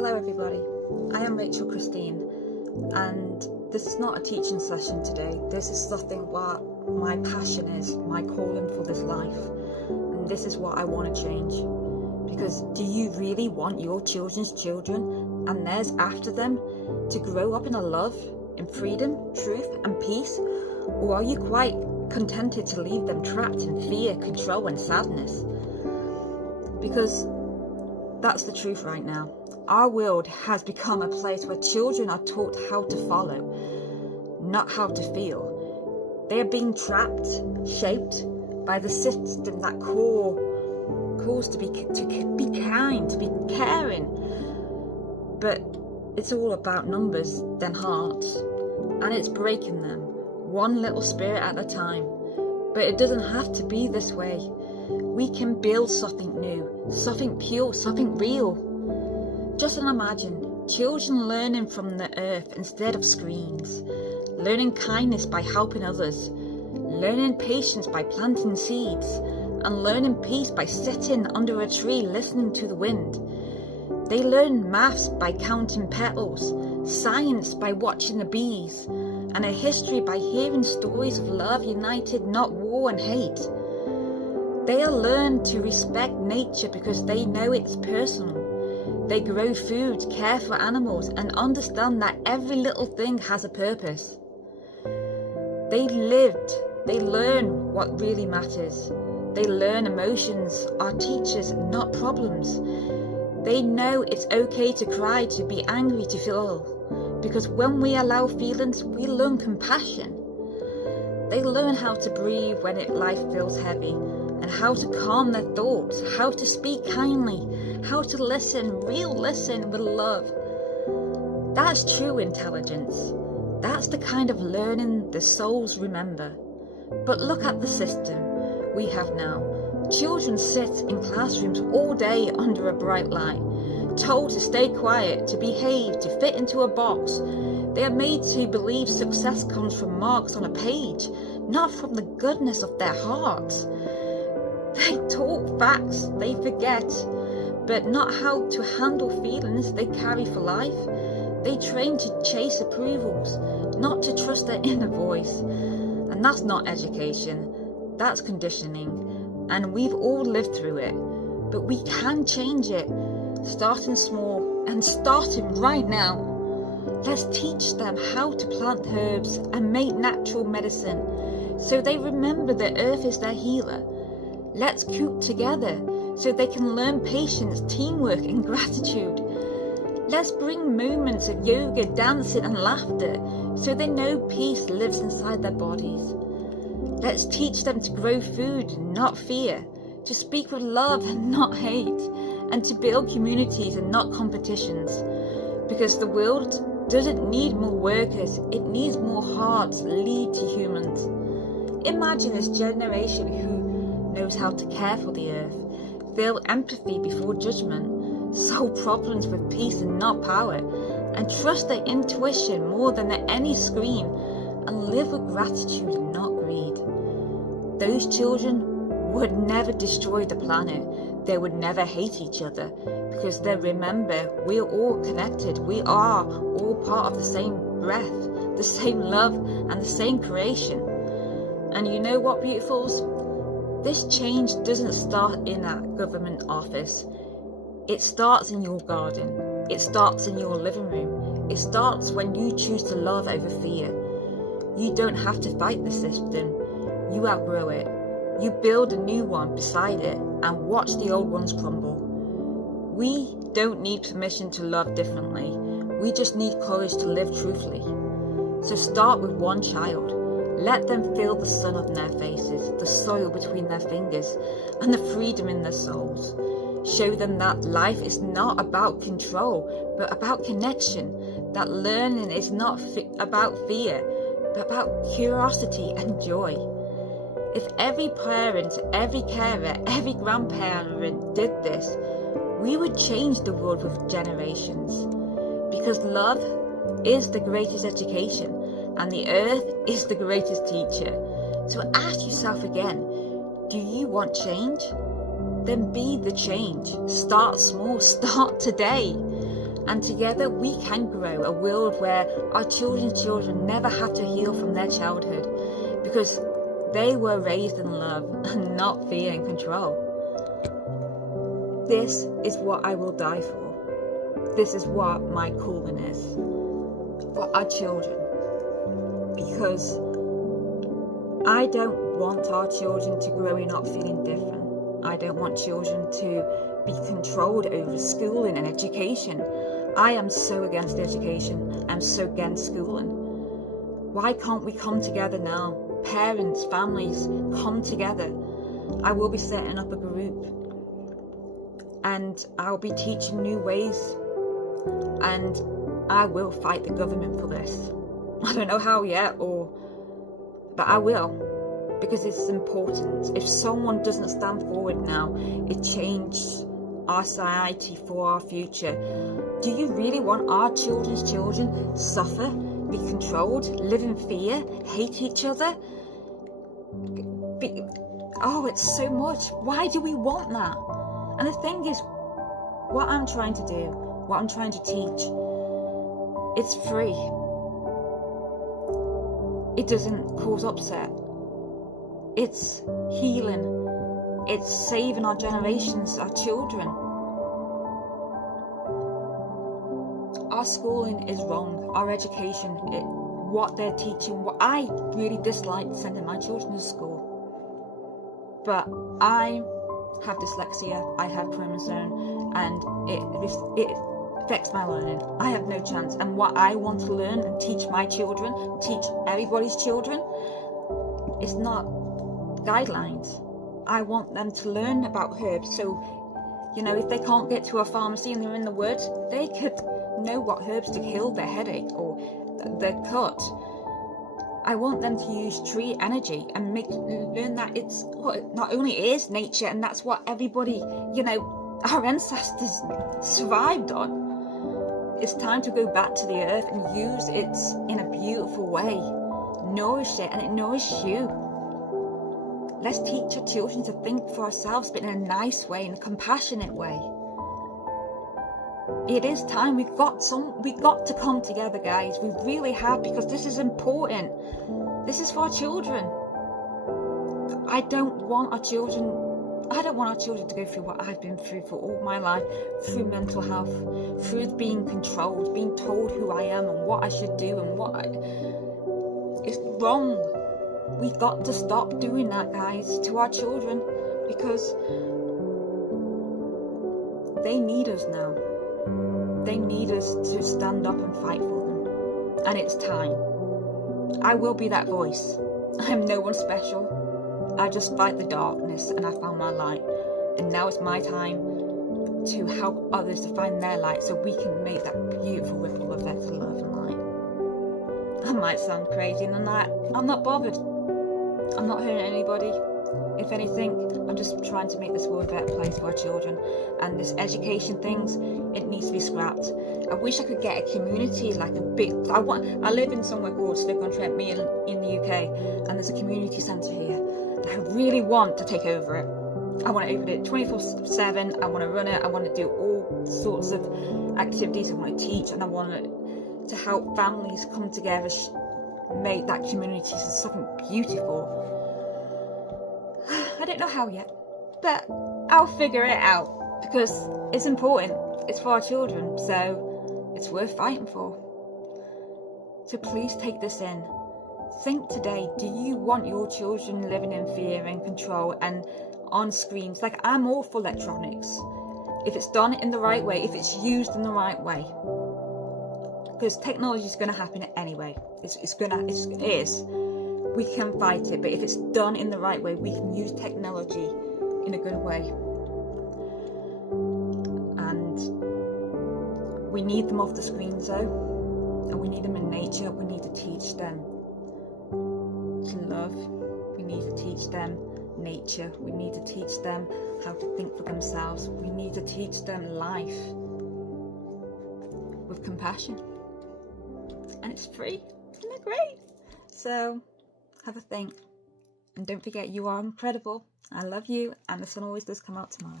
Hello everybody, I am Rachel Christine, and this is not a teaching session today. This is something what my passion is, my calling for this life, and this is what I want to change. Because do you really want your children's children and theirs after them to grow up in a love, in freedom, truth and peace? Or are you quite contented to leave them trapped in fear, control and sadness? Because that's the truth right now. Our world has become a place where children are taught how to follow, not how to feel. They are being trapped, shaped by the system that calls to be kind, to be caring. But it's all about numbers than hearts, and it's breaking them, one little spirit at a time. But it doesn't have to be this way. We can build something new, something pure, something real. Just imagine children learning from the earth instead of screens, learning kindness by helping others, learning patience by planting seeds, and learning peace by sitting under a tree listening to the wind. They learn maths by counting petals, science by watching the bees, and a history by hearing stories of love united, not war and hate. They'll learn to respect nature because they know it's personal. They grow food, care for animals, and understand that every little thing has a purpose. They learn what really matters. They learn emotions are teachers, not problems. They know it's okay to cry, to be angry, to feel ill. Because when we allow feelings, we learn compassion. They learn how to breathe when life feels heavy, and how to calm their thoughts, how to speak kindly, how to listen with love. That's true intelligence. That's the kind of learning the souls remember. But look at the system we have now. Children sit in classrooms all day under a bright light, told to stay quiet, to behave, to fit into a box. They are made to believe success comes from marks on a page, not from the goodness of their hearts. They talk facts, they forget, but not how to handle feelings they carry for life. They train to chase approvals, not to trust their inner voice. And that's not education, that's conditioning. And we've all lived through it, but we can change it, starting small and starting right now. Let's teach them how to plant herbs and make natural medicine, so they remember the earth is their healer. Let's cook together so they can learn patience, teamwork and gratitude. Let's bring moments of yoga, dancing and laughter so they know peace lives inside their bodies. Let's teach them to grow food, not fear, to speak with love and not hate, and to build communities and not competitions. Because the world doesn't need more workers, it needs more hearts lead to humans. Imagine this generation who knows how to care for the earth, feel empathy before judgment, solve problems with peace and not power, and trust their intuition more than any screen, and live with gratitude and not greed. Those children would never destroy the planet. They would never hate each other, because they remember we're all connected. We are all part of the same breath, the same love and the same creation. And you know what, beautifuls? This change doesn't start in a government office. It starts in your garden. It starts in your living room. It starts when you choose to love over fear. You don't have to fight the system. You outgrow it. You build a new one beside it and watch the old ones crumble. We don't need permission to love differently. We just need courage to live truthfully. So start with one child. Let them feel the sun on their faces, the soil between their fingers, and the freedom in their souls. Show them that life is not about control, but about connection. That learning is not about fear, but about curiosity and joy. If every parent, every carer, every grandparent did this, we would change the world with generations. Because love is the greatest education, and the earth is the greatest teacher. So ask yourself again, do you want change? Then be the change. Start small, start today. And together we can grow a world where our children's children never have to heal from their childhood, because they were raised in love and not fear and control. This is what I will die for. This is what my calling is for our children. Because I don't want our children to growing up feeling different. I don't want children to be controlled over schooling and education. I am so against education. I'm so against schooling. Why can't we come together now? Parents, families, come together. I will be setting up a group, and I'll be teaching new ways, and I will fight the government for this. I don't know how yet, but I will, because it's important. If someone doesn't stand forward now, it changes our society for our future. Do you really want our children's children suffer, be controlled, live in fear, hate each other? It's so much. Why do we want that? And the thing is, what I'm trying to do, what I'm trying to teach, it's free. It doesn't cause upset. It's healing. It's saving our generations, our children. Our schooling is wrong. Our education, what they're teaching, what I really dislike sending my children to school. But I have dyslexia, I have chromosome, and it affects my learning. I have no chance. And what I want to learn and teach my children, teach everybody's children, is not guidelines. I want them to learn about herbs. So, if they can't get to a pharmacy and they're in the woods, they could know what herbs to heal their headache or their cut. I want them to use tree energy and learn that it's what not only is nature, and that's what everybody, our ancestors survived on. It's time to go back to the earth and use it in a beautiful way. Nourish it, and it nourishes you. Let's teach our children to think for ourselves, but in a nice way, in a compassionate way. It is time. We've got to come together, guys. We really have, because this is important. This is for our children. I don't want our children to go through what I've been through for all my life, through mental health, through being controlled, being told who I am and what I should do and it's wrong. We've got to stop doing that, guys, to our children, because they need us now. They need us to stand up and fight for them. And it's time. I will be that voice. I'm no one special. I just fight the darkness, and I found my light. And now it's my time to help others to find their light, so we can make that beautiful ripple effect of love and light. I might sound crazy, and I'm not bothered. I'm not hurting anybody. If anything, I'm just trying to make this world a better place for our children. And this education things, it needs to be scrapped. I wish I could get a community, like a big. I live in somewhere called Stoke-on-Trent, in the UK, and there's a community centre here. And I really want to take over it. I want to open it 24/7. I want to run it. I want to do all sorts of activities. I want to teach, and I want to help families come together, make that community something beautiful. I don't know how yet, but I'll figure it out, because it's important. It's for our children, so it's worth fighting for. So please take this in. Think today, do you want your children living in fear and control and on screens? Like, I'm all for electronics, if it's done in the right way, if it's used in the right way. Because technology is going to happen anyway. It is. We can fight it, but if it's done in the right way, we can use technology in a good way. And we need them off the screens, though, and we need them in nature. We need to teach them to love. We need to teach them nature. We need to teach them how to think for themselves. We need to teach them life with compassion. And it's free. Isn't it great? So have a think. And don't forget, you are incredible. I love you, and the sun always does come out tomorrow.